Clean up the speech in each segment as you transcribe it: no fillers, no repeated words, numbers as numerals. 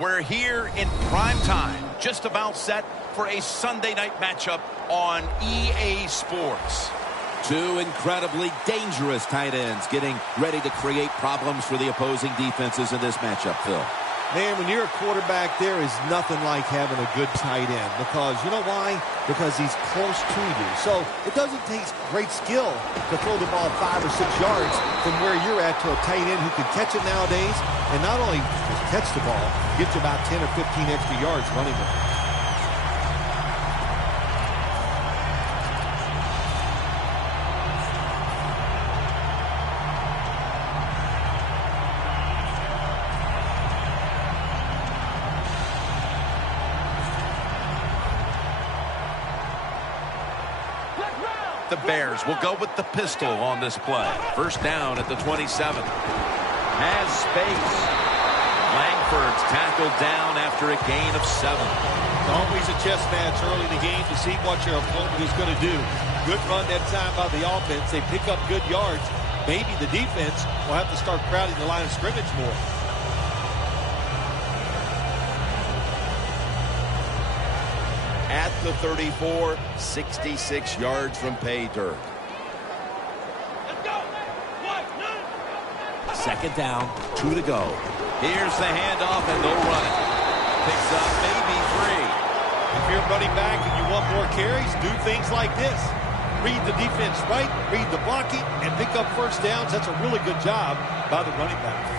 We're here in prime time, just about set for a Sunday night matchup on EA Sports. Two incredibly dangerous tight ends getting ready to create problems for the opposing defenses in this matchup, Phil. Man, when you're a quarterback, there is nothing like having a good tight end. Because, you know why? Because he's close to you. So it doesn't take great skill to throw the ball 5 or 6 yards from where you're at to a tight end who can catch it nowadays. And not only just catch the ball, gets you about 10 or 15 extra yards running it. The Bears will go with the pistol on this play. First down at the 27. Has space. Langford's tackled down after a gain of 7. Always a chess match early in the game to see what your opponent is going to do. Good run that time by the offense. They pick up good yards. Maybe the defense will have to start crowding the line of scrimmage more. At the 34, 66 yards from pay dirt. Second down, 2 to go. Here's the handoff, and they'll run it. Picks up maybe 3. If you're running back and you want more carries, do things like this. Read the defense right, read the blocking, and pick up first downs. That's a really good job by the running back.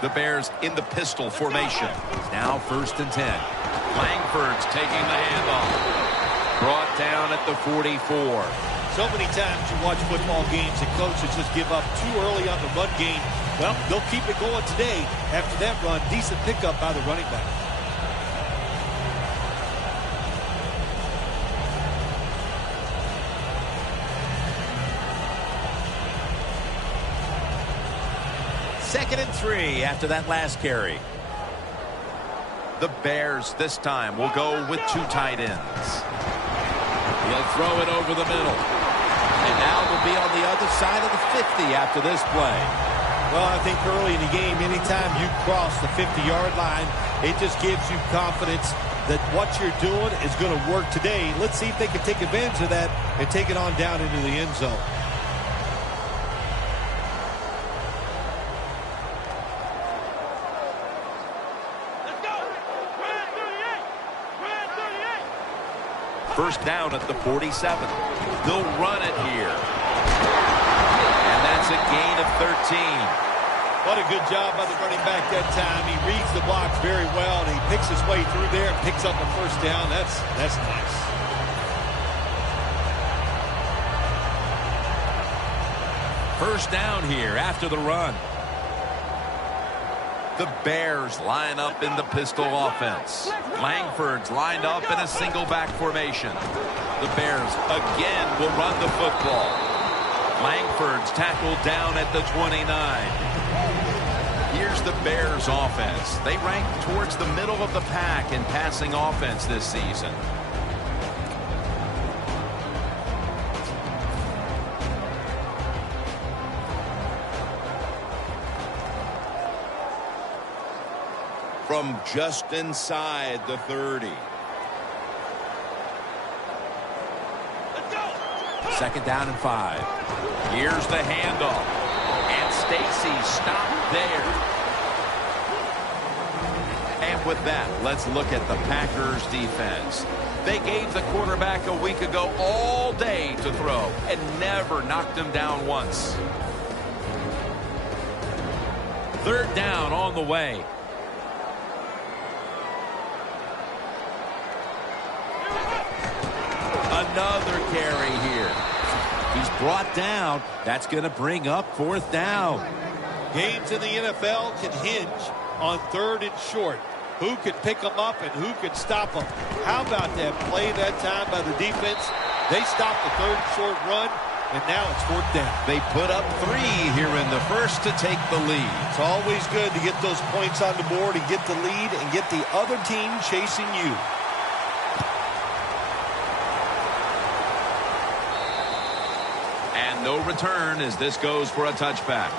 The Bears in the pistol formation. Now first and 10. Langford's taking the handoff. Brought down at the 44. So many times you watch football games and coaches just give up too early on the run game. Well, they'll keep it going today. After that run, decent pickup by the running back. Second and 3 after that last carry. The Bears this time will go with 2 tight ends. He'll throw it over the middle. And now they'll be on the other side of the 50 after this play. Well, I think early in the game, anytime you cross the 50-yard line, it just gives you confidence that what you're doing is going to work today. Let's see if they can take advantage of that and take it on down into the end zone. First down at the 47. They'll run it here. And that's a gain of 13. What a good job by the running back that time. He reads the blocks very well, and he picks his way through there and picks up a first down. That's nice. First down here after the run. The Bears line up in the pistol offense. Langford's lined up in a single back formation. The Bears again will run the football. Langford's tackled down at the 29. Here's the Bears offense. They rank towards the middle of the pack in passing offense this season. From just inside the 30. Second down and 5. Here's the handoff. And Stacy stopped there. And with that, let's look at the Packers defense. They gave the quarterback a week ago all day to throw and never knocked him down once. Third down on the way. Another carry here. He's brought down. That's going to bring up fourth down. Games in the NFL can hinge on third and short. Who can pick them up and who can stop them? How about that play that time by the defense? They stopped the third and short run, and now it's fourth down. They put up 3 here in the first to take the lead. It's always good to get those points on the board and get the lead and get the other team chasing you. And no return as this goes for a touchback.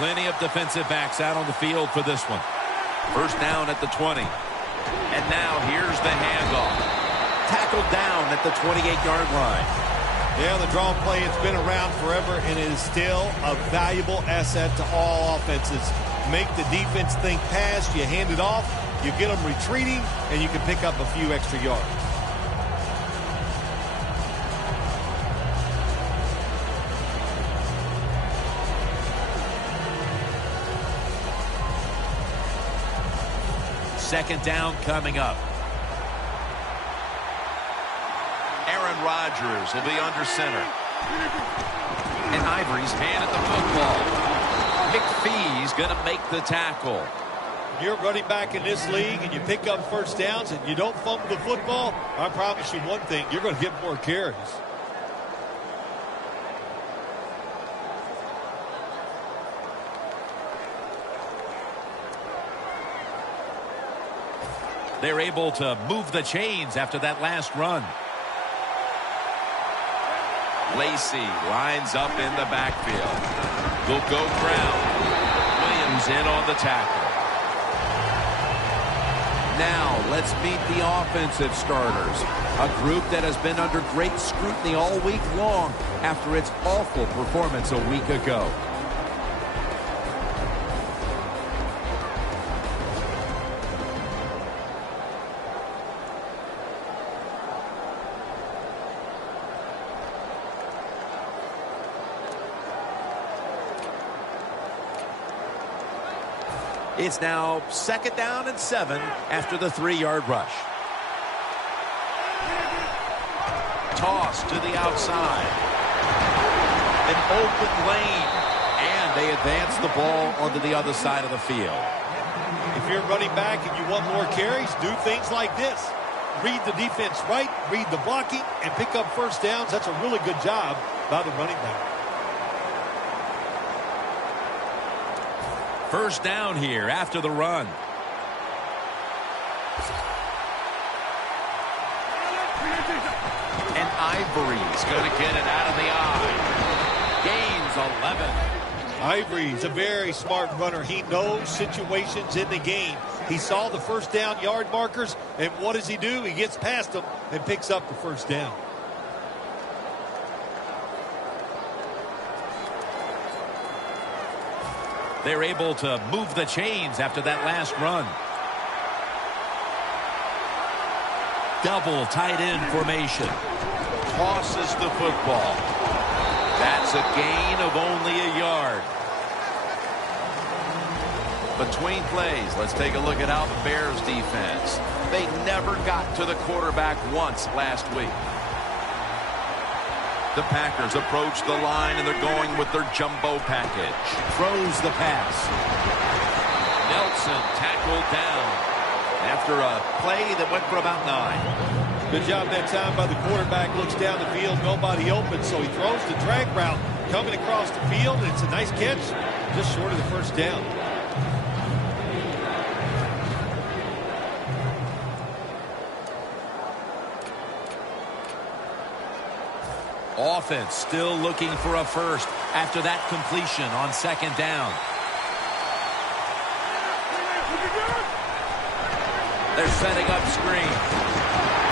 Plenty of defensive backs out on the field for this one. First down at the 20. And now here's the handoff. Tackled down at the 28-yard line. Yeah, the draw play, it's been around forever, and it is still a valuable asset to all offenses. Make the defense think pass, you hand it off, you get them retreating, and you can pick up a few extra yards. Second down coming up. Aaron Rodgers will be under center. And Ivory's hand at the football. McPhee's going to make the tackle. You're running back in this league and you pick up first downs and you don't fumble the football, I promise you one thing, you're going to get more carries. They're able to move the chains after that last run. Lacy lines up in the backfield. Will go ground. Williams in on the tackle. Now let's meet the offensive starters. A group that has been under great scrutiny all week long after its awful performance a week ago. It's now second down and 7 after the 3-yard rush. Toss to the outside. An open lane. And they advance the ball onto the other side of the field. If you're running back and you want more carries, do things like this. Read the defense right, read the blocking, and pick up first downs. That's a really good job by the running back. First down here after the run. And Ivory's going to get it out of the eye. Gains 11. Ivory's a very smart runner. He knows situations in the game. He saw the first down yard markers, and what does he do? He gets past them and picks up the first down. They're able to move the chains after that last run. Double tight end formation. Tosses the football. That's a gain of only a yard. Between plays, let's take a look at how the Bears defense. They never got to the quarterback once last week. The Packers approach the line, and they're going with their jumbo package. Throws the pass. Nelson tackled down after a play that went for about 9. Good job that time by the quarterback. Looks down the field, nobody open, so he throws the drag route coming across the field, and it's a nice catch, just short of the first down. Offense still looking for a first after that completion on second down. They're setting up screen.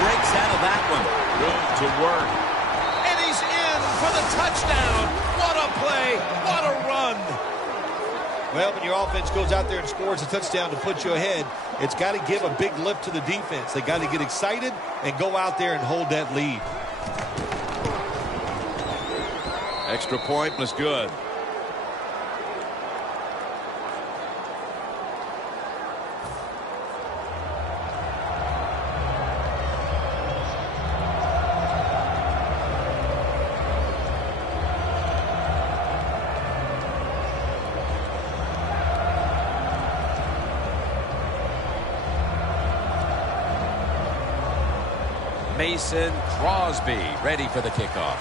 Breaks out of that one. Room to work. And he's in for the touchdown. What a play. What a run. Well, when your offense goes out there and scores a touchdown to put you ahead, it's got to give a big lift to the defense. They got to get excited and go out there and hold that lead. Extra point was good. Mason Crosby ready for the kickoff.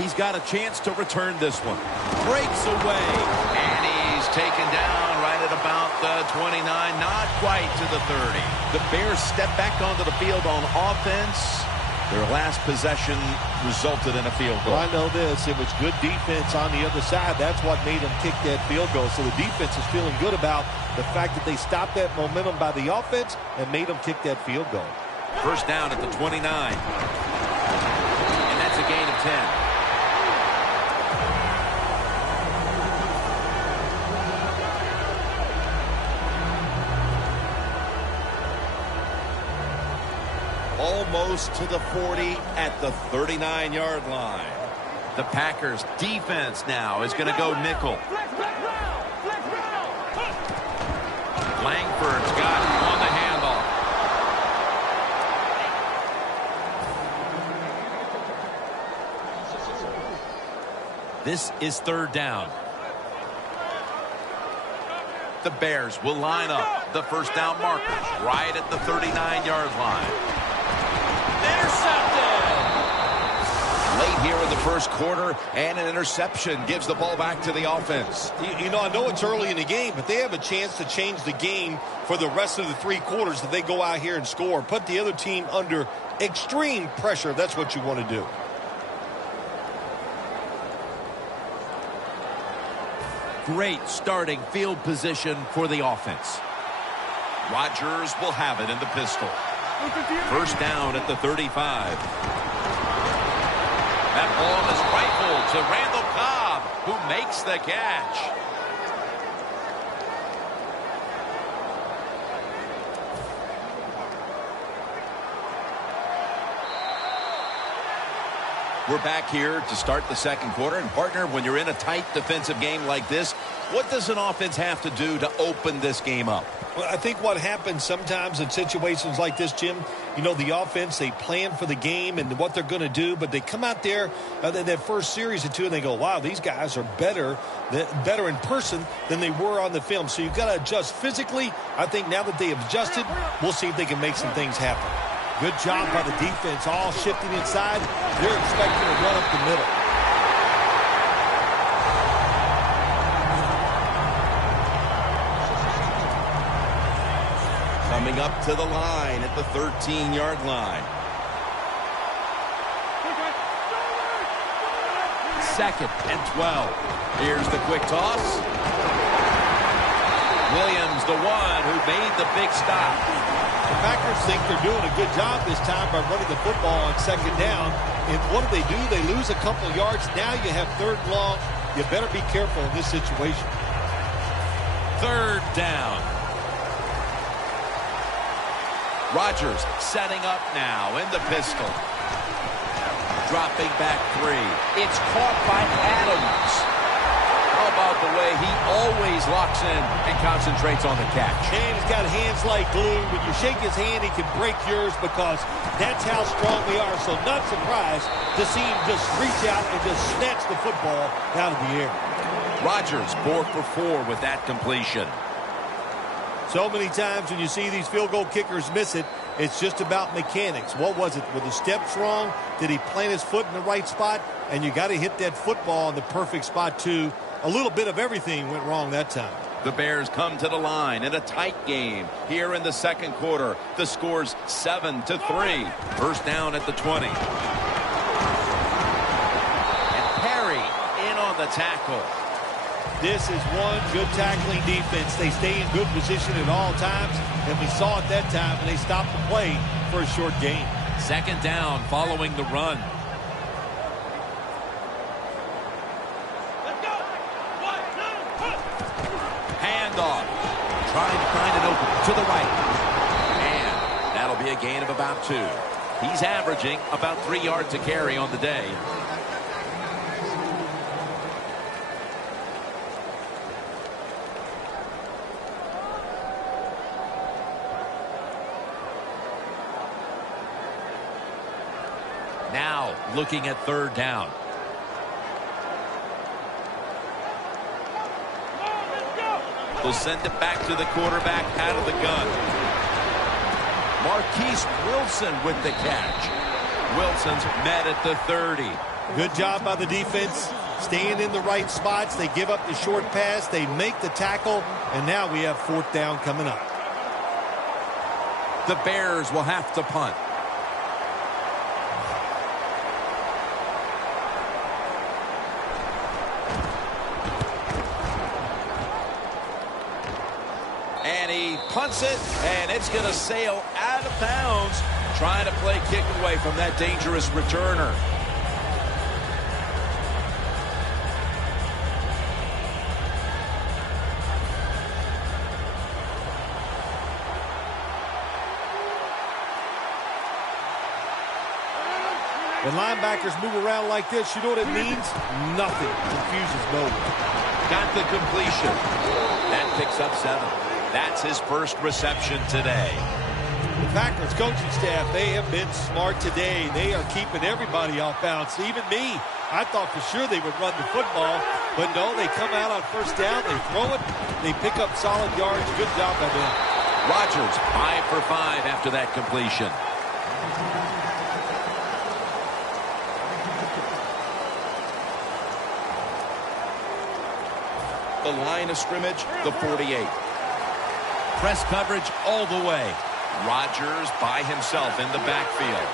He's got a chance to return this one. Breaks away. And he's taken down right at about the 29, not quite to the 30. The Bears step back onto the field on offense. Their last possession resulted in a field goal. Well, I know this. It was good defense on the other side. That's what made them kick that field goal. So the defense is feeling good about the fact that they stopped that momentum by the offense and made them kick that field goal. First down at the 29. And that's a gain of 10. Almost to the 40 at the 39-yard line. The Packers defense now is going to go nickel. Langford's got him on the handoff. This is third down. The Bears will line up the first down markers right at the 39-yard line. Intercepted! Late here in the first quarter, and an interception gives the ball back to the offense. You know, I know it's early in the game, but they have a chance to change the game for the rest of the three quarters if they go out here and score. Put the other team under extreme pressure if that's what you want to do. Great starting field position for the offense. Rodgers will have it in the pistol. First down at the 35. That ball is rifled to Randall Cobb, who makes the catch. We're back here to start the second quarter. And, partner, when you're in a tight defensive game like this, what does an offense have to do to open this game up? Well, I think what happens sometimes in situations like this, Jim, you know, the offense, they plan for the game and what they're going to do, but they come out there in that first series or two and they go, wow, these guys are better in person than they were on the film. So you've got to adjust physically. I think now that they have adjusted, we'll see if they can make some things happen. Good job by the defense, all shifting inside. They're expecting to run up the middle. Coming up to the line at the 13-yard line. Second and 12. Here's the quick toss. Williams, the one who made the big stop. The Packers think they're doing a good job this time by running the football on second down. And what do? They lose a couple yards. Now you have third and long. You better be careful in this situation. Third down. Rodgers setting up now in the pistol. Dropping back 3. It's caught by Adams. How about the way he always locks in and concentrates on the catch? And he's got hands like glue. When you shake his hand, he can break yours because that's how strong they are. So not surprised to see him just reach out and just snatch the football out of the air. Rodgers 4 for 4 with that completion. So many times when you see these field goal kickers miss it, it's just about mechanics. What was it? Were the steps wrong? Did he plant his foot in the right spot? And you got to hit that football in the perfect spot too. A little bit of everything went wrong that time. The Bears come to the line in a tight game here in the second quarter. The score's 7-3. First down at the 20. And Perry in on the tackle. This is one good tackling defense. They stay in good position at all times, and we saw it that time, and they stopped the play for a short gain. Second down following the run. Handoff. Trying to find an opening to the right. And that'll be a gain of about 2. He's averaging about 3 yards a carry on the day. Now looking at third down. They'll send it back to the quarterback out of the gun. Marquise Wilson with the catch. Wilson's met at the 30. Good job by the defense. Staying in the right spots. They give up the short pass. They make the tackle. And now we have fourth down coming up. The Bears will have to punt. And he punts it, and it's going to sail out of bounds, trying to play kick away from that dangerous returner. When linebackers move around like this, you know what it means? Nothing. Confusion's nowhere. Got the completion. That picks up 7. That's his first reception today. The Packers coaching staff, they have been smart today. They are keeping everybody off bounds. Even me. I thought for sure they would run the football. But no, they come out on first down. They throw it. They pick up solid yards. Good job by them. Rodgers 5 for 5 after that completion. The line of scrimmage, the 48. Press coverage all the way. Rodgers by himself in the backfield.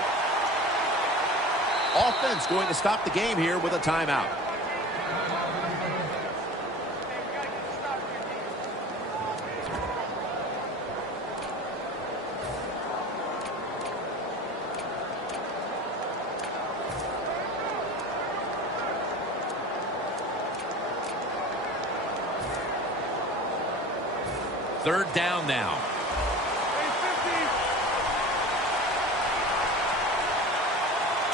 Offense going to stop the game here with a timeout. Third down now.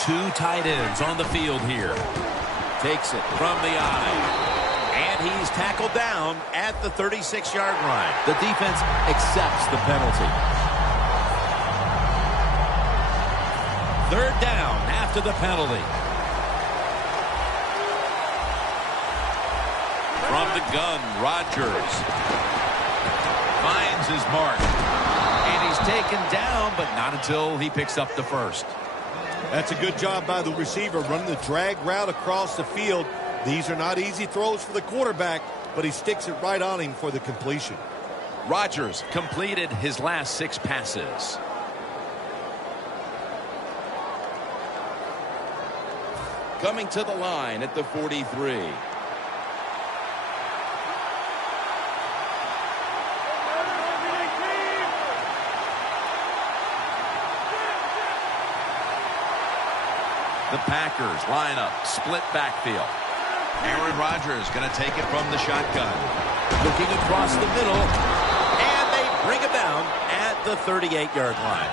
Two tight ends on the field here. Takes it from the eye. And he's tackled down at the 36-yard line. The defense accepts the penalty. Third down after the penalty. From the gun, Rodgers finds his mark. And he's taken down, but not until he picks up the first. That's a good job by the receiver, running the drag route across the field. These are not easy throws for the quarterback, but he sticks it right on him for the completion. Rodgers completed his last 6 passes. Coming to the line at the 43. The Packers line up, split backfield. Aaron Rodgers going to take it from the shotgun. Looking across the middle, and they bring him down at the 38-yard line.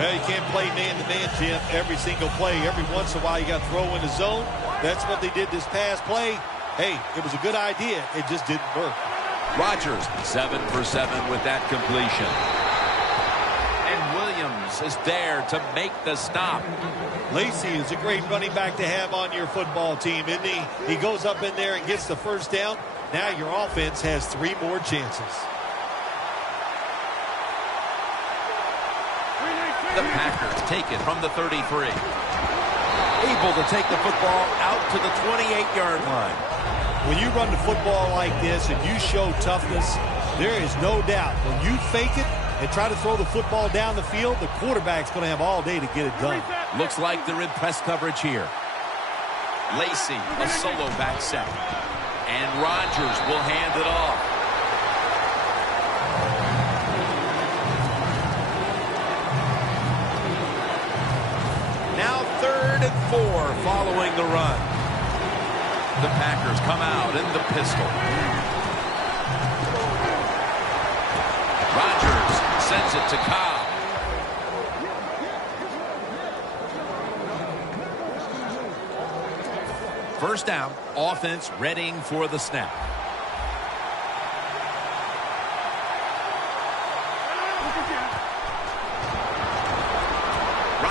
Well, you can't play man-to-man, Jim, every single play. Every once in a while, you got to throw in the zone. That's what they did this past play. Hey, it was a good idea. It just didn't work. Rodgers 7 for 7 with that completion. And Williams is there to make the stop. Lacy is a great running back to have on your football team, isn't he? He goes up in there and gets the first down. Now your offense has 3 more chances. The Packers take it from the 33. Able to take the football out to the 28-yard line. When you run the football like this and you show toughness, there is no doubt when you fake it and try to throw the football down the field, the quarterback's going to have all day to get it done. Looks like they're in press coverage here. Lacy, a solo back set. And Rodgers will hand it off. Now 3rd and 4 following the run. The Packers come out in the pistol. Rodgers sends it to Cobb. First down, offense readying for the snap.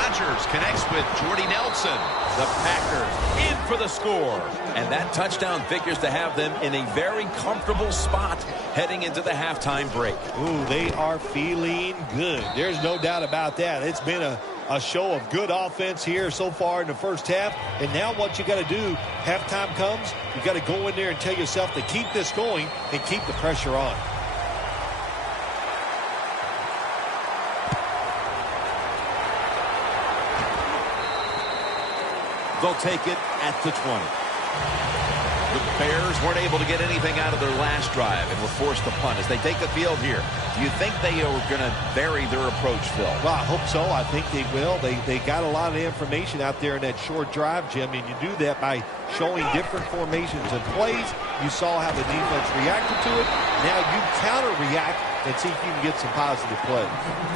Rodgers connects with Jordy Nelson. The Packers in for the score. And that touchdown figures to have them in a very comfortable spot heading into the halftime break. Ooh, they are feeling good. There's no doubt about that. It's been a show of good offense here so far in the first half. And now what you got to do, halftime comes, you got to go in there and tell yourself to keep this going and keep the pressure on. They'll take it at the 20. The Bears weren't able to get anything out of their last drive and were forced to punt as they take the field here. Do you think they are going to vary their approach, Phil? Well, I hope so. I think they will. They got a lot of information out there in that short drive, Jim, and you do that by showing different formations and plays. You saw how the defense reacted to it. Now you counter-react and see if you can get some positive plays.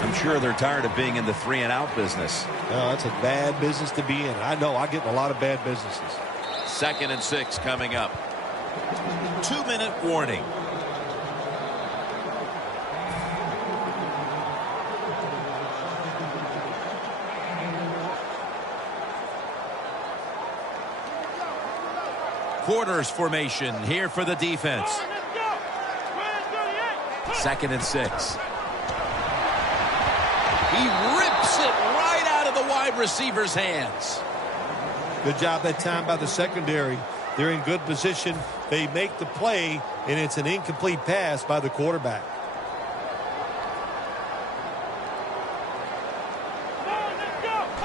I'm sure they're tired of being in the 3-and-out business. No, that's a bad business to be in. I know. I get in a lot of bad businesses. 2nd and 6 coming up. 2-minute warning. Quarters formation here for the defense. 2nd and 6. He rips it right out of the wide receiver's hands. Good job that time by the secondary. They're in good position. They make the play, and it's an incomplete pass by the quarterback.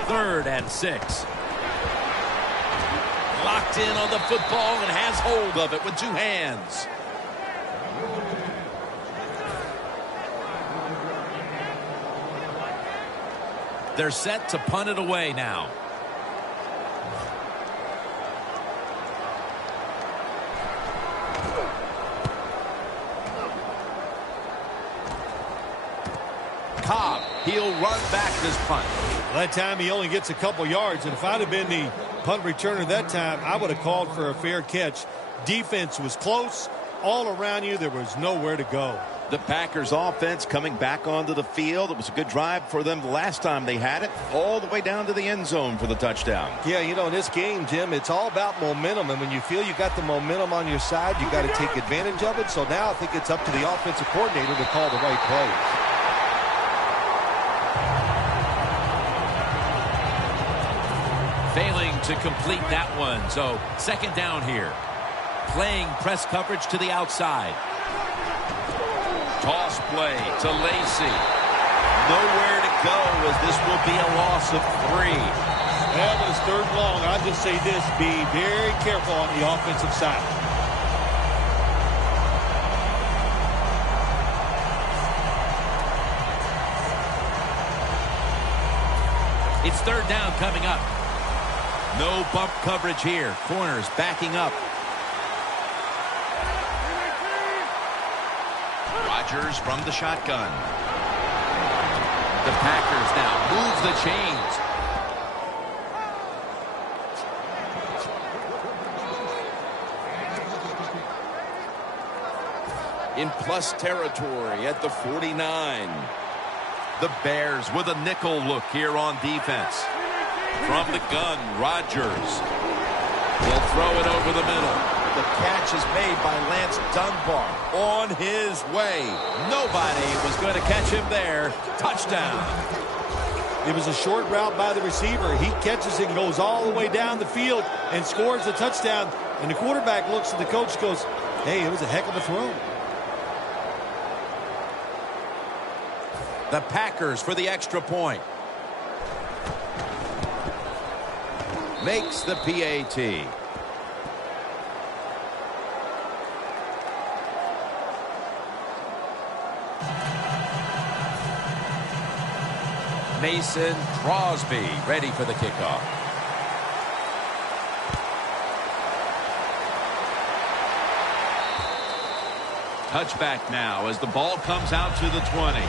Third and 6. Locked in on the football and has hold of it with 2 hands. They're set to punt it away now. Cobb, he'll run back this punt. That time he only gets a couple yards, and if I'd have been the punt returner that time, I would have called for a fair catch. Defense was close. All around you, there was nowhere to go. The Packers offense coming back onto the field. It was a good drive for them the last time they had it, all the way down to the end zone for the touchdown. Yeah, you know, in this game, Jim, it's all about momentum, and when you feel you got the momentum on your side, you got to take advantage of it. So now I think it's up to the offensive coordinator to call the right plays. Failing to complete that one, so 2nd down here. Playing press coverage to the outside. Toss play to Lacy. Nowhere to go as this will be a loss of 3. Well, when it's 3rd and long, I'll just say this, be very careful on the offensive side. It's 3rd down coming up. No bump coverage here. Corners backing up. Rodgers from the shotgun. The Packers now move the chains. In plus territory at the 49. The Bears with a nickel look here on defense. From the gun, Rodgers will throw it over the middle. The catch is made by Lance Dunbar on his way. Nobody was going to catch him there. Touchdown. It was a short route by the receiver. He catches it and goes all the way down the field and scores the touchdown. And the quarterback looks at the coach and goes, hey, it was a heck of a throw. The Packers for the extra point. Makes the PAT. Mason Crosby ready for the kickoff. Touchback now as the ball comes out to the 20.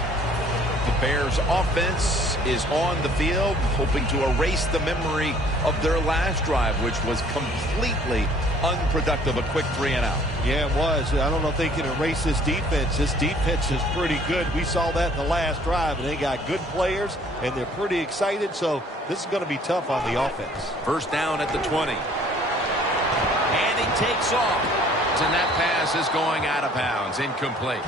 The Bears offense is on the field, hoping to erase the memory of their last drive, which was completely unproductive, a quick 3 and out. Yeah, it was. I don't know if they can erase this defense. This defense is pretty good. We saw that in the last drive, and they got good players, and they're pretty excited, so this is going to be tough on the offense. First down at the 20. And he takes off. And that pass is going out of bounds, incomplete.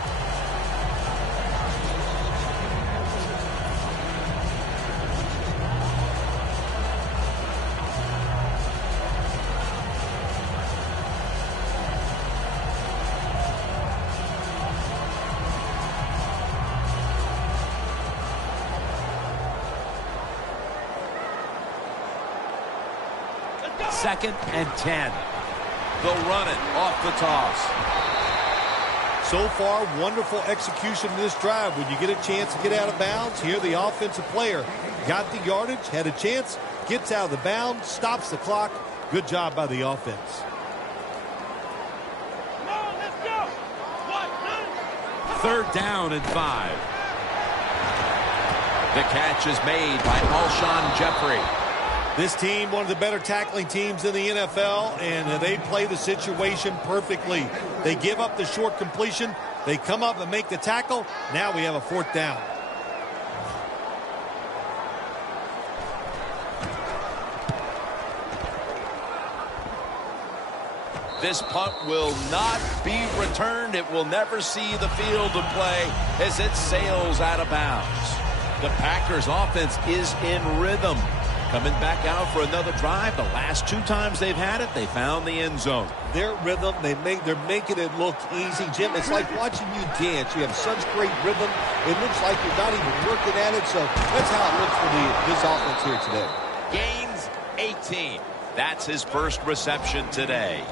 Second and 10. They'll run it off the toss. So far, wonderful execution in this drive. When you get a chance to get out of bounds, here the offensive player got the yardage, had a chance, gets out of the bounds, stops the clock. Good job by the offense. Come on, let's go. 3rd down and 5. The catch is made by Alshon Jeffrey. This team, one of the better tackling teams in the NFL, and they play the situation perfectly. They give up the short completion. They come up and make the tackle. Now we have a 4th down. This punt will not be returned. It will never see the field of play as it sails out of bounds. The Packers offense is in rhythm. Coming back out for another drive. The last 2 times they've had it, they found the end zone. Their rhythm, they're making it look easy. Jim, it's like watching you dance. You have such great rhythm. It looks like you're not even working at it. So that's how it looks for this offense here today. Gains 18. That's his first reception today.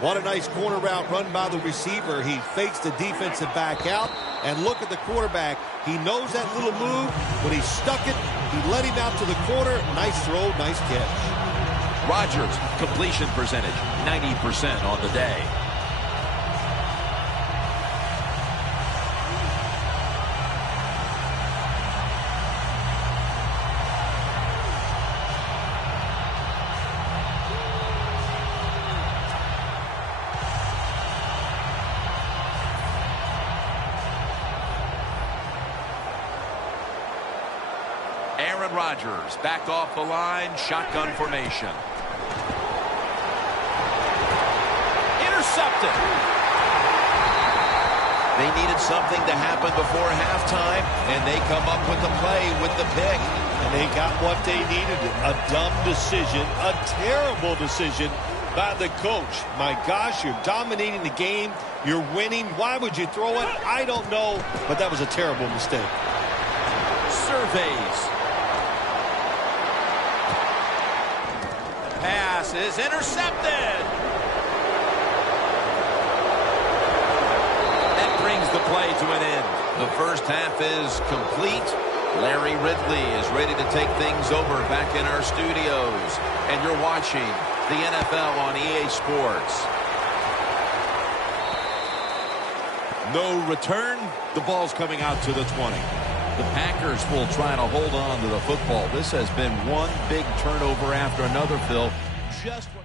What a nice corner route run by the receiver. He fakes the defensive back out. And look at the quarterback. He knows that little move. When he stuck it, he led him out to the corner. Nice throw, nice catch. Rodgers, completion percentage, 90% on the day. Aaron Rodgers backed off the line, shotgun formation. Intercepted. They needed something to happen before halftime, and they come up with the play with the pick. And they got what they needed. A dumb decision, a terrible decision by the coach. My gosh, you're dominating the game. You're winning. Why would you throw it? I don't know, but that was a terrible mistake. Surveys. Pass is intercepted. That brings the play to an end. The first half is complete. Larry Ridley is ready to take things over back in our studios. And you're watching the NFL on EA Sports. No return. The ball's coming out to the 20. The Packers will try to hold on to the football. This has been one big turnover after another, Phil. Just what...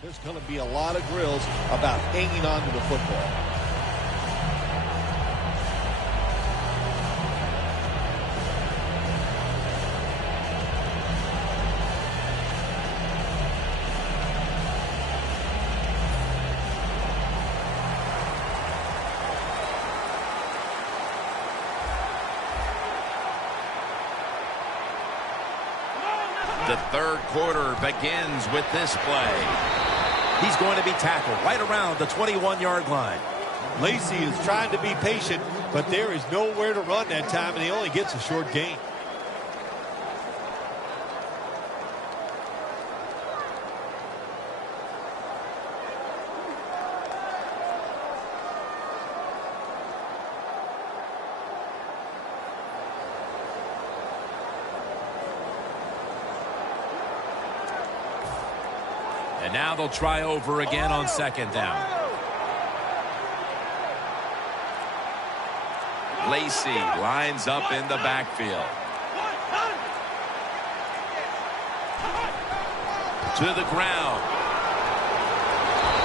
There's going to be a lot of grills about hanging on to the football. The third quarter begins with this play. He's going to be tackled right around the 21-yard line. Lacy is trying to be patient, but there is nowhere to run that time, and he only gets a short gain. And now they'll try over again on second down. Lacy lines up in the backfield. To the ground.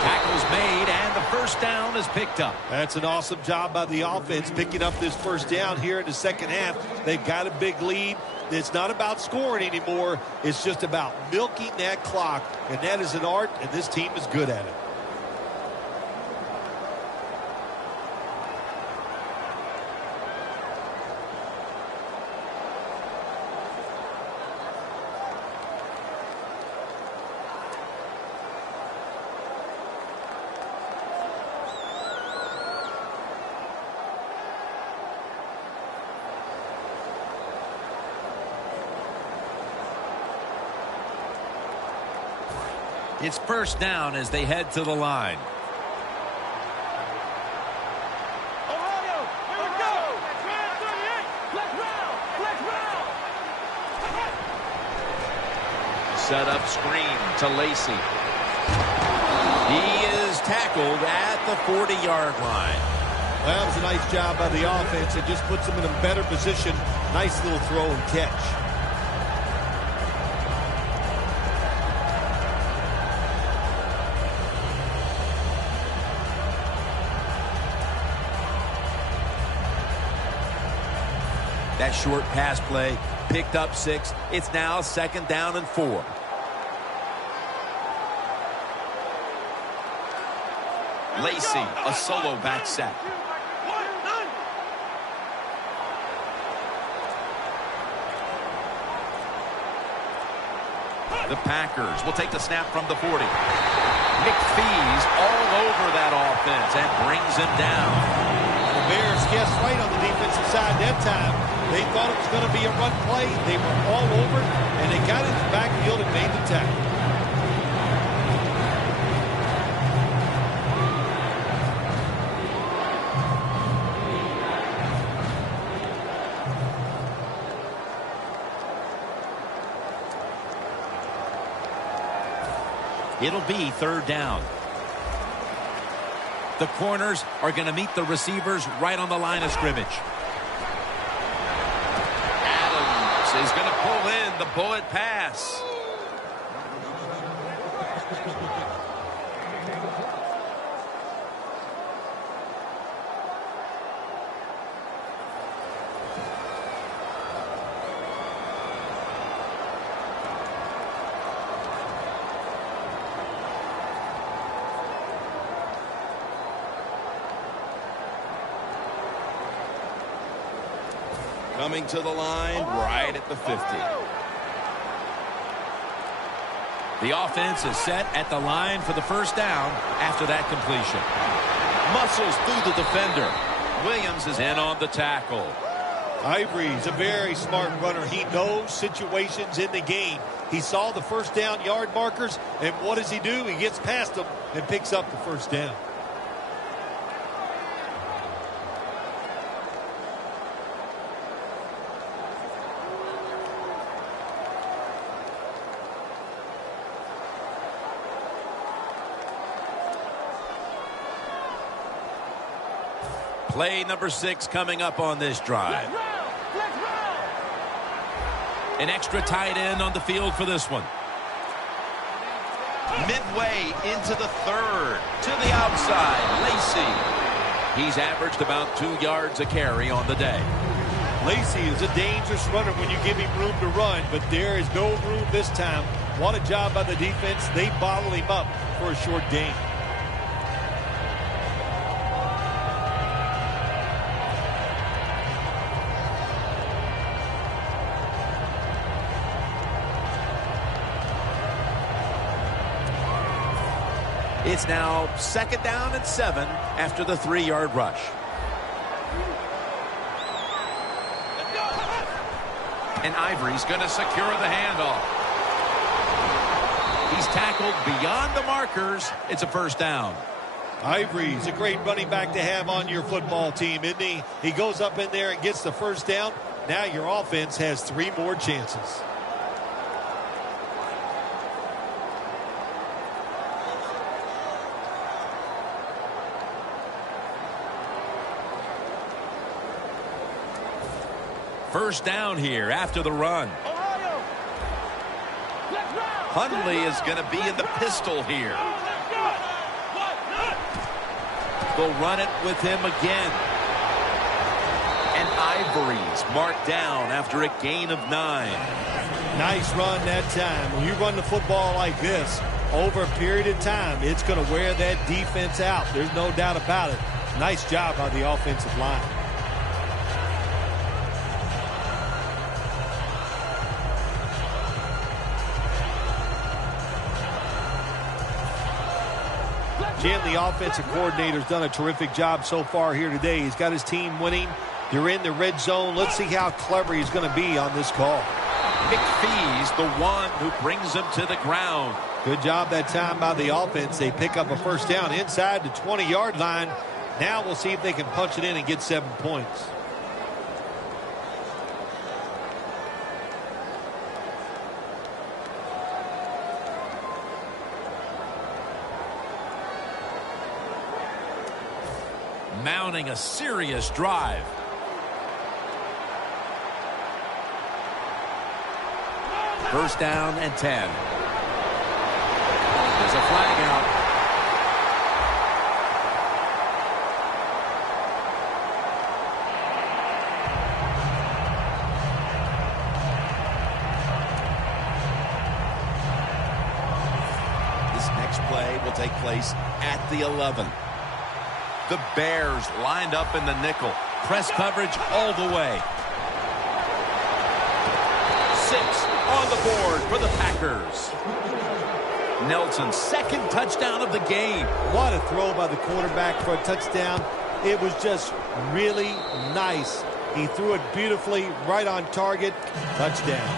Tackle's made, and the first down is picked up. That's an awesome job by the offense picking up this first down here in the second half. They've got a big lead. It's not about scoring anymore. It's just about milking that clock, and that is an art, and this team is good at it. It's first down as they head to the line. Set up screen to Lacy. He is tackled at the 40-yard line. Well, that was a nice job by the offense. It just puts them in a better position. Nice little throw and catch. That short pass play picked up 6. It's now second down and 4. Lacy, a solo back sack. The Packers will take the snap from the 40. McPhee's all over that offense and brings him down. The Bears guessed right on the defensive side that time. They thought it was going to be a run play. They were all over it, and they got in the backfield and made the tackle. It'll be third down. The corners are going to meet the receivers right on the line of scrimmage. Adams is going to pull in the bullet pass. Coming to the line right at the 50. The offense is set at the line for the first down after that completion. Muscles through the defender. Williams is in on the tackle. Ivory's a very smart runner. He knows situations in the game. He saw the first down yard markers, and what does he do? He gets past them and picks up the first down. Play number 6 coming up on this drive. An extra tight end on the field for this one. Midway into the third. To the outside, Lacy. He's averaged about 2 yards a carry on the day. Lacy is a dangerous runner when you give him room to run, but there is no room this time. What a job by the defense. They bottled him up for a short gain. It's now second down and 7 after the 3-yard rush. And Ivory's going to secure the handoff. He's tackled beyond the markers. It's a first down. Ivory's a great running back to have on your football team, isn't he? He goes up in there and gets the first down. Now your offense has 3 more chances. First down here after the run. Hundley is going to be in the pistol here. They'll run it with him again. And Ivory's marked down after a gain of 9. Nice run that time. When you run the football like this over a period of time, it's going to wear that defense out. There's no doubt about it. Nice job by the offensive line. Jim, the offensive coordinator's done a terrific job so far here today. He's got his team winning. They're in the red zone. Let's see how clever he's going to be on this call. McPhee's the one who brings them to the ground. Good job that time by the offense. They pick up a first down inside the 20-yard line. Now we'll see if they can punch it in and get 7 points. Mounting a serious drive. First down and 10. There's a flag out. This next play will take place at the 11. The Bears lined up in the nickel. Press coverage all the way. 6 on the board for the Packers. Nelson's second touchdown of the game. What a throw by the quarterback for a touchdown. It was just really nice. He threw it beautifully, right on target. Touchdown.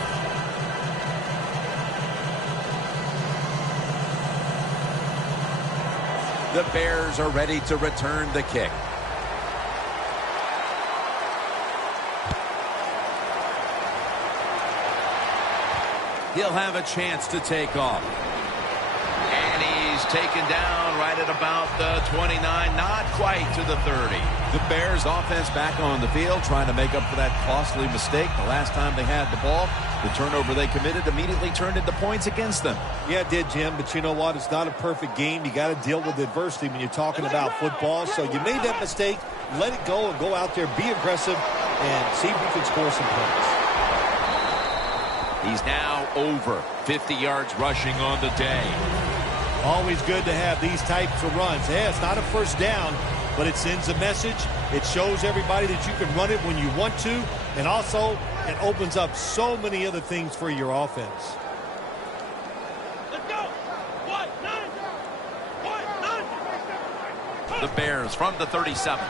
The Bears are ready to return the kick. He'll have a chance to take off. And he's taken down right at about the 29, not quite to the 30. The Bears offense back on the field trying to make up for that costly mistake. The last time they had the ball, the turnover they committed immediately turned into points against them. Yeah, it did, Jim, but you know what? It's not a perfect game. You got to deal with adversity when you're talking about football. So you made that mistake, let it go, and go out there, be aggressive, and see if you can score some points. He's now over 50 yards rushing on the day. Always good to have these types of runs. Yeah, it's not a first down, but it sends a message. It shows everybody that you can run it when you want to, and also it opens up so many other things for your offense. Let's go. 1-9. The Bears from the 37.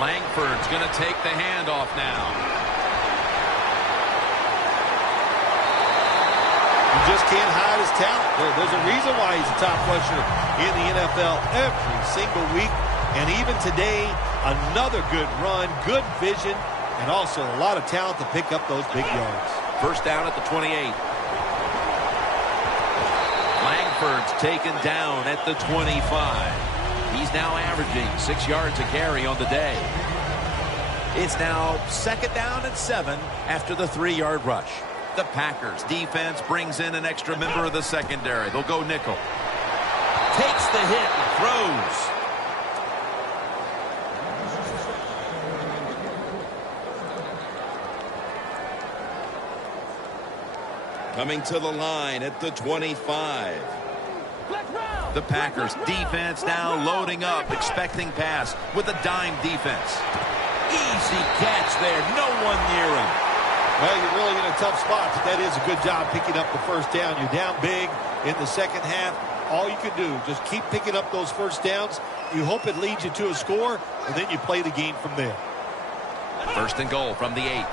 Langford's going to take the handoff now. Just can't hide his talent. There's a reason why he's a top rusher in the NFL every single week. And even today, another good run, good vision, and also a lot of talent to pick up those big yards. First down at the 28. Langford's taken down at the 25. He's now averaging 6 yards a carry on the day. It's now second down and 7 after the 3-yard rush. The Packers defense brings in an extra member of the secondary. They'll go nickel. Takes the hit and throws. Coming to the line at the 25. The Packers defense now loading up, expecting pass with a dime defense. Easy catch there. No one near him. Well, you're really in a tough spot, but that is a good job picking up the first down. You're down big in the second half. All you can do, just keep picking up those first downs. You hope it leads you to a score, and then you play the game from there. First and goal from the 8.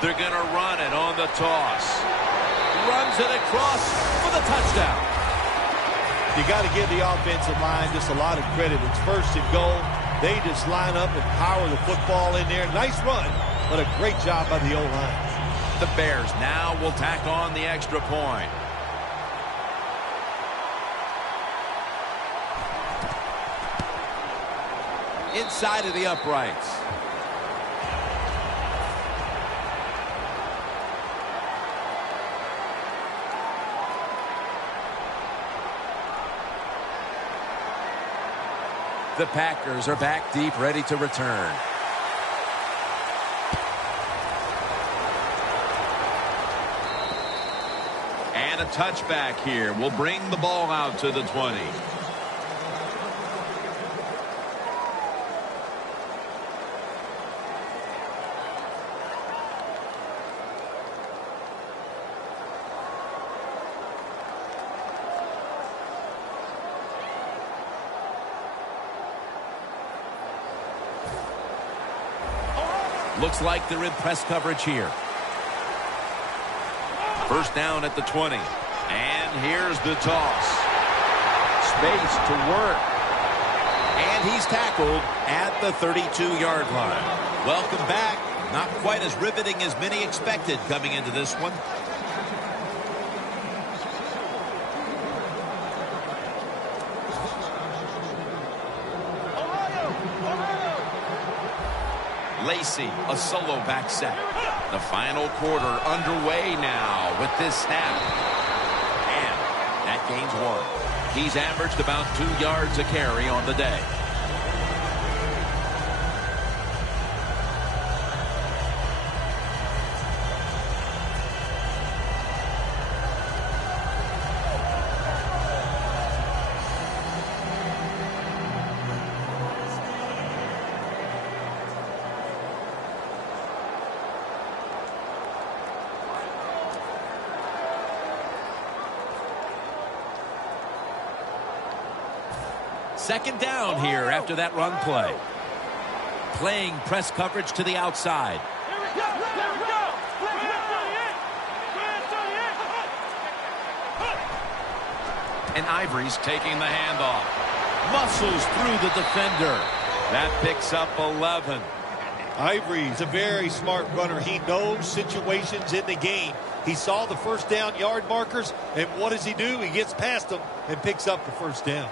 They're going to run it on the toss. Runs it across for the touchdown. You got to give the offensive line just a lot of credit. It's first and goal. They just line up and power the football in there. Nice run, but a great job by the O-line. The Bears now will tack on the extra point. Inside of the uprights. The Packers are back deep, ready to return. And a touchback here will bring the ball out to the 20. Looks like they're in press coverage here. First down at the 20. And here's the toss. Space to work. And he's tackled at the 32-yard line. Welcome back. Not quite as riveting as many expected coming into this one. Lacy, a solo back set. The final quarter underway now with this snap. And that gains 1. He's averaged about 2 yards a carry on the day. Second down here after that run play. Playing press coverage to the outside. And Ivory's taking the handoff. Muscles through the defender. That picks up 11. Ivory's a very smart runner. He knows situations in the game. He saw the first down yard markers, and what does he do? He gets past them and picks up the first down.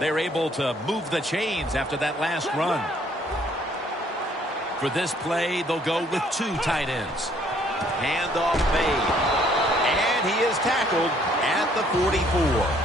They're able to move the chains after that last run. For this play, they'll go with 2 tight ends. Handoff made. And he is tackled at the 44.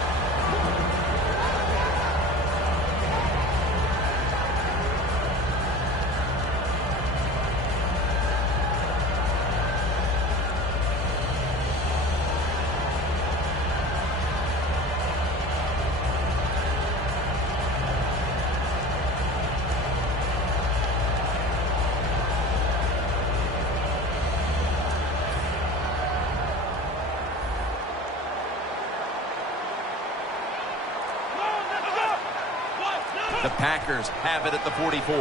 The Packers have it at the 44.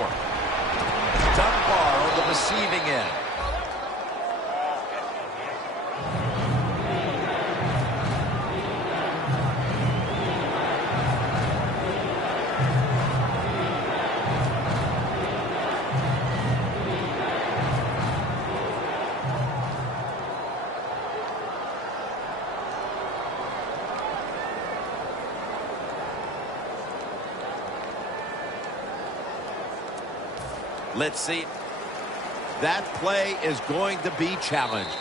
Dunbar on the receiving end. Let's see. That play is going to be challenged.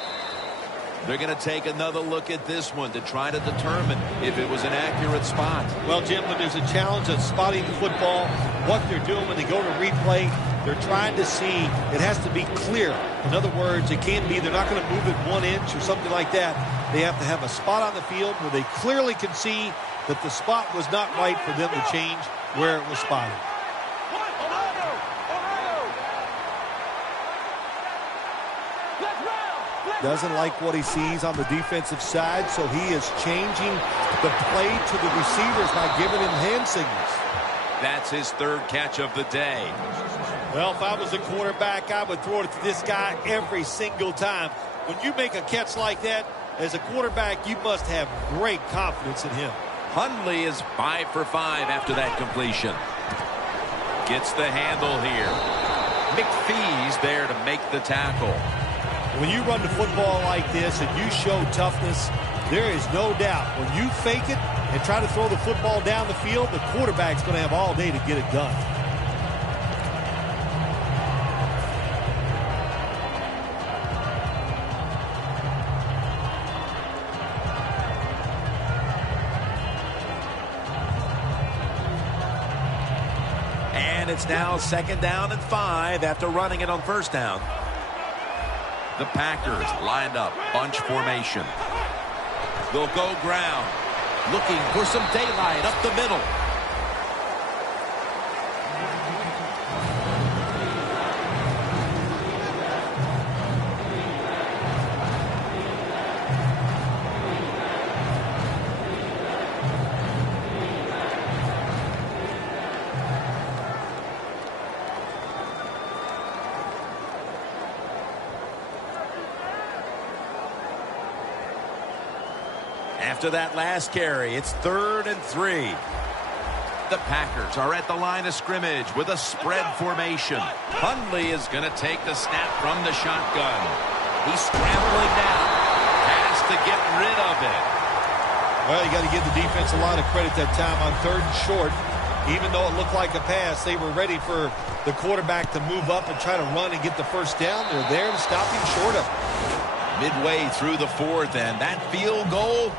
They're going to take another look at this one to try to determine if it was an accurate spot. Well, Jim, when there's a challenge of spotting the football, what they're doing when they go to replay, they're trying to see. It has to be clear. In other words, it can't be they're not going to move it 1 inch or something like that. They have to have a spot on the field where they clearly can see that the spot was not right for them to change where it was spotted. Doesn't like what he sees on the defensive side, so he is changing the play to the receivers by giving him hand signals. That's his 3rd catch of the day. Well, if I was a quarterback, I would throw it to this guy every single time. When you make a catch like that, as a quarterback, you must have great confidence in him. Hundley is 5 for 5 after that completion. Gets the handle here. McPhee's there to make the tackle. When you run the football like this and you show toughness, There is no doubt when you fake it and try to throw the football down the field, the quarterback's going to have all day to get it done. And it's now 2nd down and 5 after running it on 1st down. The Packers lined up, bunch formation. They'll go ground, looking for some daylight up the middle. After that last carry, it's 3rd and 3. The Packers are at the line of scrimmage with a spread formation. Hundley is going to take the snap from the shotgun. He's scrambling now. Has to get rid of it. Well, you got to give the defense a lot of credit that time on 3rd and short. Even though it looked like a pass, they were ready for the quarterback to move up and try to run and get the 1st down. They're there to stop him short of it. Midway through the 4th, and that field goal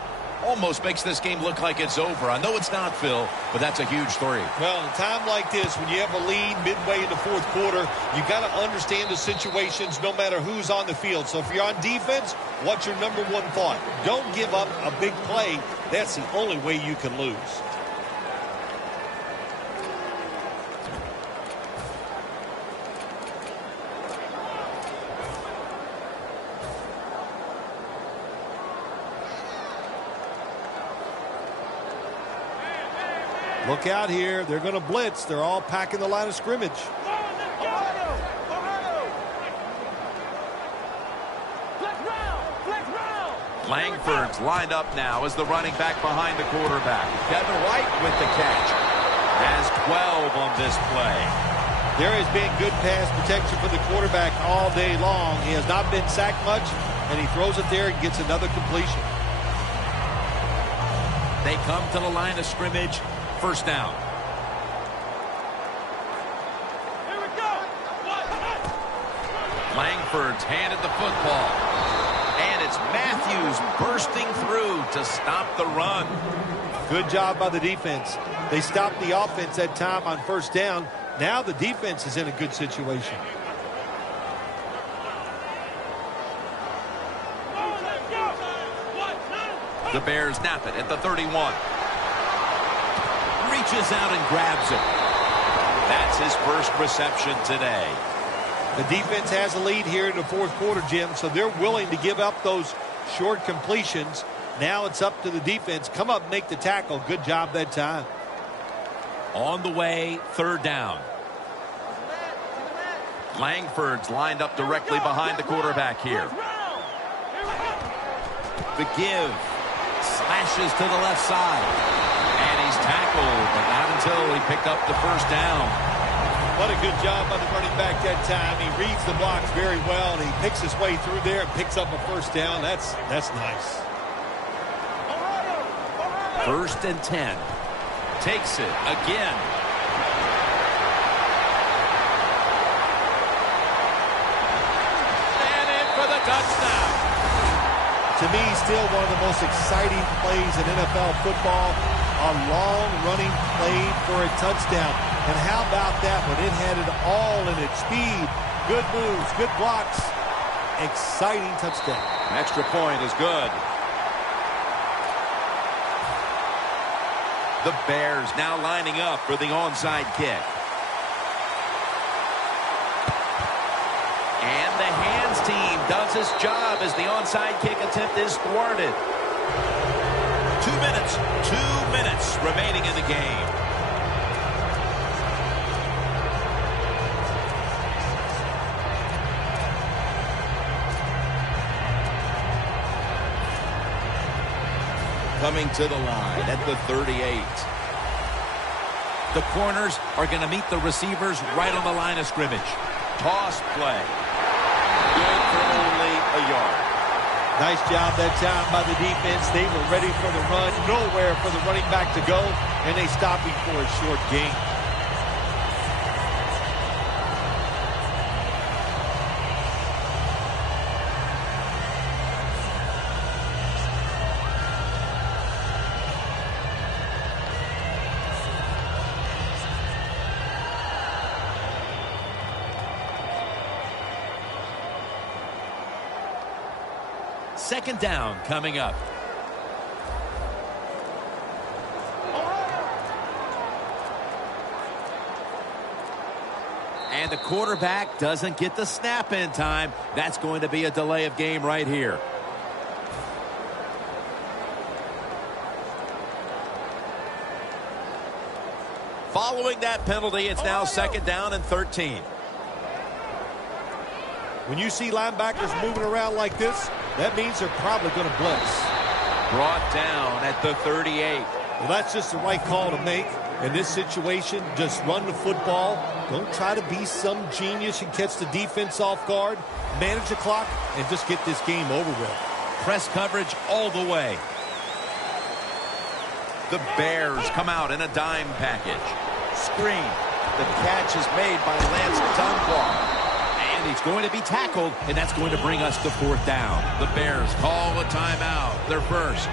almost makes this game look like it's over. I know it's not, Phil, but that's a huge 3. Well, in a time like this, when you have a lead midway in the 4th quarter, you got to understand the situations no matter who's on the field. So if you're on defense, what's your number one thought? Don't give up a big play. That's the only way you can lose. Look out here. They're going to blitz. They're all packing the line of scrimmage. Langford's lined up now as the running back behind the quarterback. Kevin White with the catch. Has 12 on this play. There has been good pass protection for the quarterback all day long. He has not been sacked much, and he throws it there and gets another completion. They come to the line of scrimmage. 1st down. Here we go. Langford's handed the football. And it's Matthews bursting through to stop the run. Good job by the defense. They stopped the offense that time on 1st down. Now the defense is in a good situation. The Bears nap it at the 31. Reaches out and grabs it. That's his first reception today. The defense has a lead here in the 4th quarter, Jim, so they're willing to give up those short completions. Now it's up to the defense. Come up, make the tackle. Good job that time. On the way, 3rd down. Langford's lined up directly behind the quarterback here. The give. Slashes to the left side. And he's tackled, but not until he picked up the 1st down. What a good job by the running back that time. He reads the blocks very well, and he picks his way through there and picks up a 1st down. That's nice. 1st and 10. Takes it again. And in for the touchdown. To me, still one of the most exciting plays in NFL football. A long-running play for a touchdown. And how about that when it had it all in its speed? Good moves, good blocks. Exciting touchdown. Extra point is good. The Bears now lining up for the onside kick. And the hands team does its job as the onside kick attempt is thwarted. 2 minutes remaining in the game. Coming to the line at the 38. The corners are going to meet the receivers right on the line of scrimmage. Toss play. Good for only a yard. Nice job that time by the defense. They were ready for the run, nowhere for the running back to go, and they stopped him for a short gain. Second down coming up. And the quarterback doesn't get the snap in time. That's going to be a delay of game right here. Following that penalty, it's now second down and 13. When you see linebackers moving around like this, that means they're probably going to blitz. Brought down at the 38. Well, that's just the right call to make. In this situation, just run the football. Don't try to be some genius and catch the defense off guard. Manage the clock and just get this game over with. Press coverage all the way. The Bears come out in a dime package. Screen. The catch is made by Lance Dunbar. And he's going to be tackled, and that's going to bring us to fourth down. The Bears call a timeout. Their first.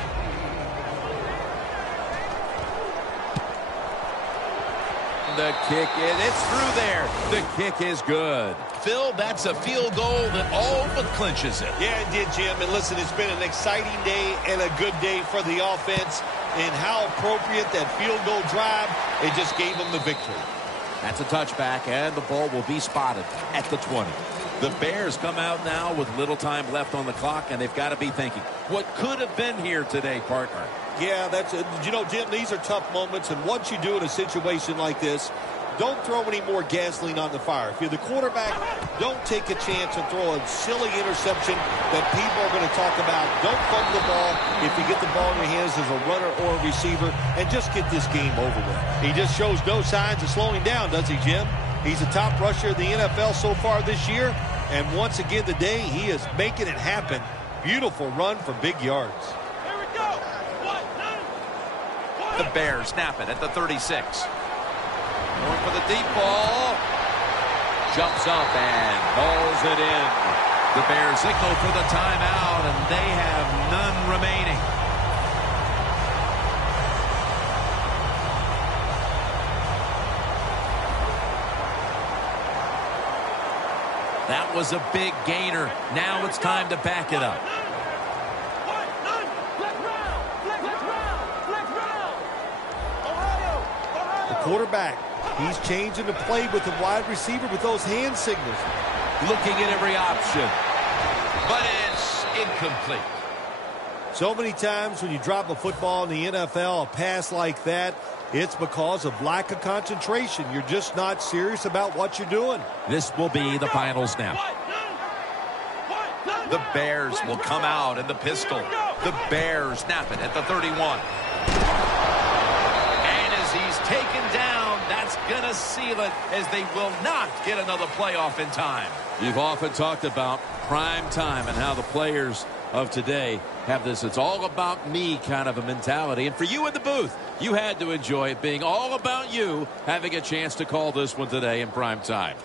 The kick is, it's through there. The kick is good. Phil, that's a field goal that all but clinches it. Yeah, it did, Jim. And listen, it's been an exciting day and a good day for the offense. And how appropriate that field goal drive. It just gave them the victory. That's a touchback, and the ball will be spotted at the 20. The Bears come out now with little time left on the clock, and they've got to be thinking, what could have been here today, partner? Yeah, that's it. You know, Jim, these are tough moments, and once you do in a situation like this, don't throw any more gasoline on the fire. If you're the quarterback, don't take a chance and throw a silly interception that people are going to talk about. Don't fumble the ball if you get the ball in your hands as a runner or a receiver, and just get this game over with. He just shows no signs of slowing down, does he, Jim? He's the top rusher in the NFL so far this year, and once again today, he is making it happen. Beautiful run for big yards. Here we go. The Bears snap it at the 36. Going for the deep ball. Jumps up and hauls it in. The Bears signal for the timeout, and they have none remaining. That was a big gainer. Now it's time to back it up. The quarterback, he's changing the play with the wide receiver with those hand signals. Looking at every option. But it's incomplete. So many times when you drop a football in the NFL, a pass like that, it's because of lack of concentration. You're just not serious about what you're doing. This will be the final snap. The Bears will come out in the pistol. The Bears snap it at the 31. And as he's taken down, that's going to seal it, as they will not get another playoff in time. You've often talked about prime time and how the players of today have this "it's all about me" kind of a mentality. And for you in the booth, you had to enjoy it being all about you, having a chance to call this one today in prime time.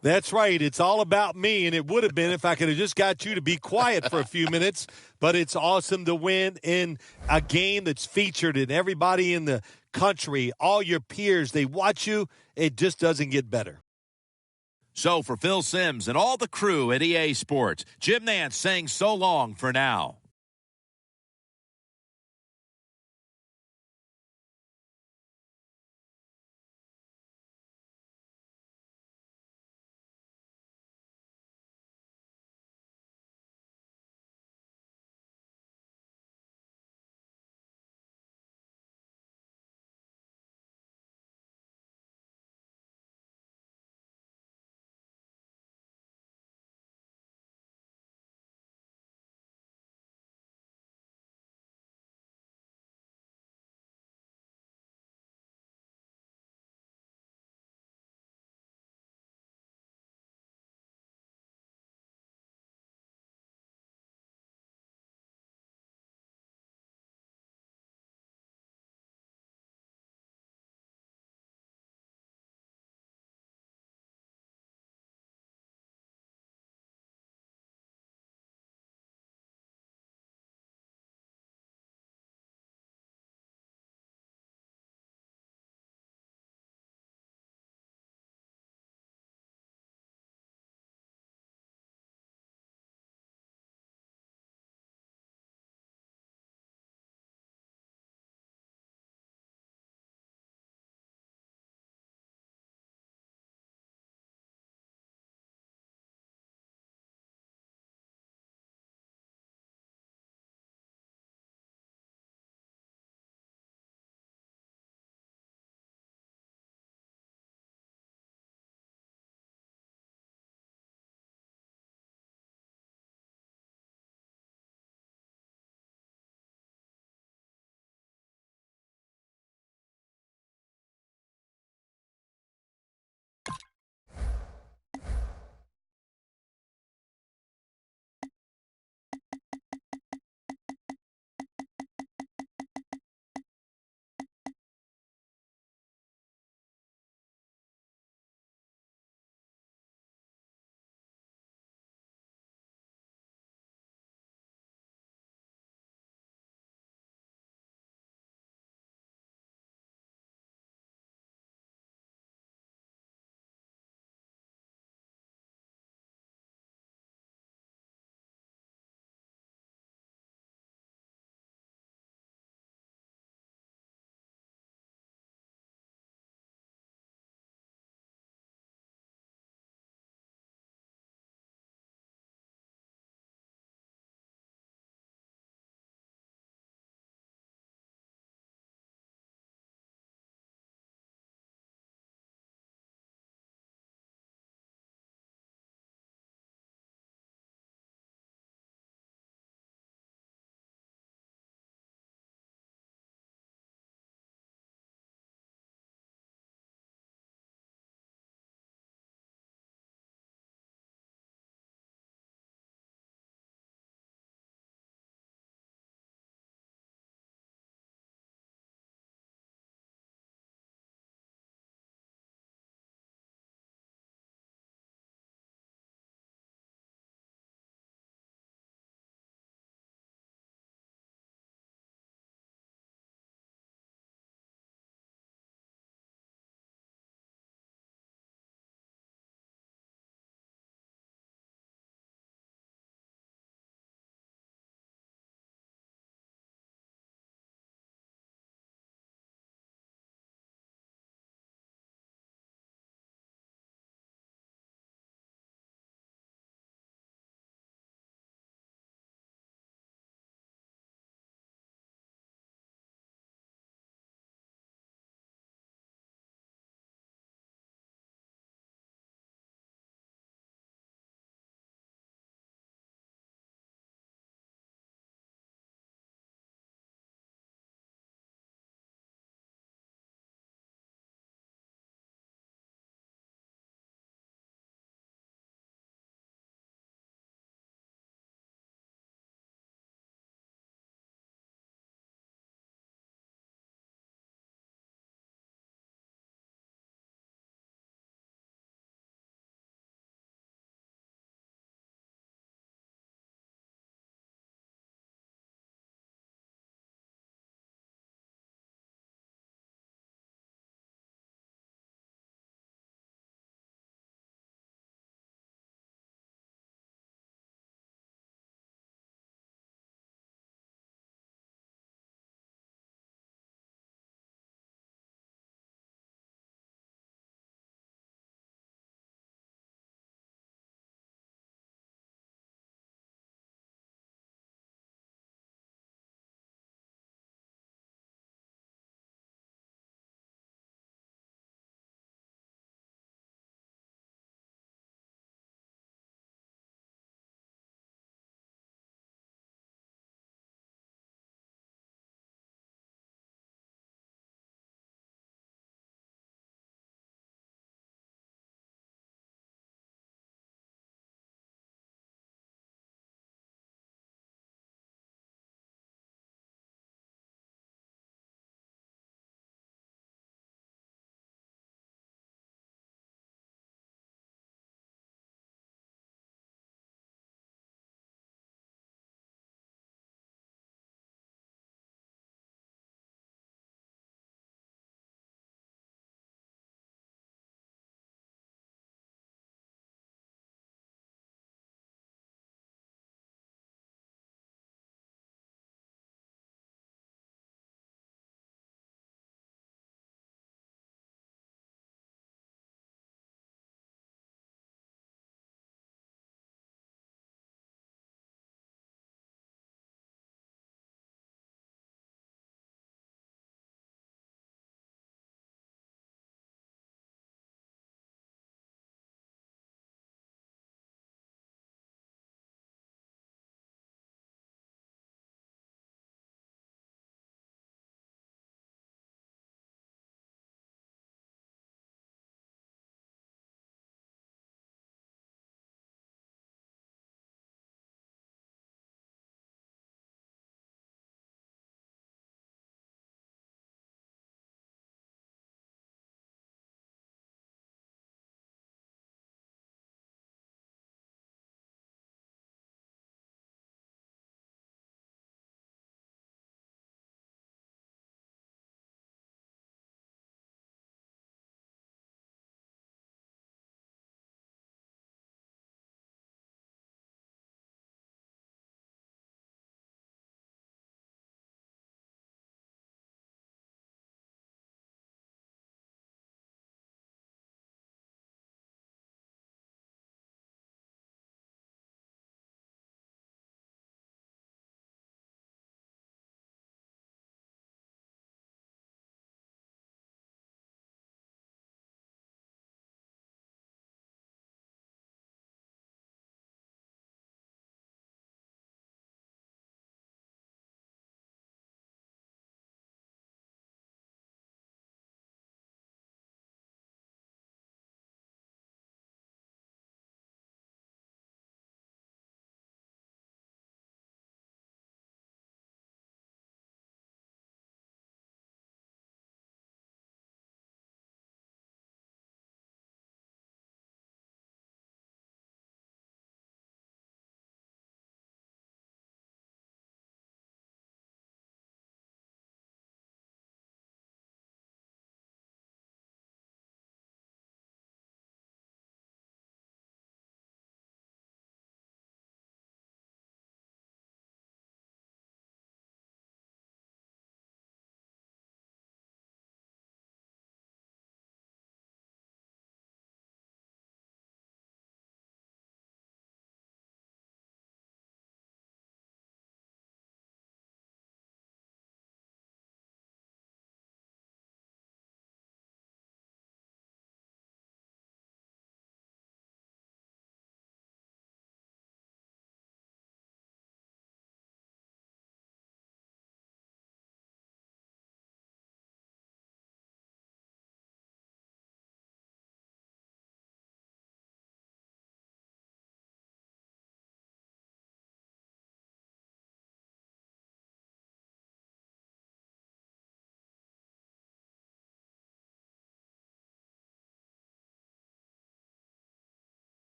That's right. It's all about me, and it would have been if I could have just got you to be quiet for a few minutes. But it's awesome to win in a game that's featured in everybody in the country, all your peers. They watch you. It just doesn't get better. So for Phil Simms and all the crew at EA Sports, Jim Nantz saying so long for now.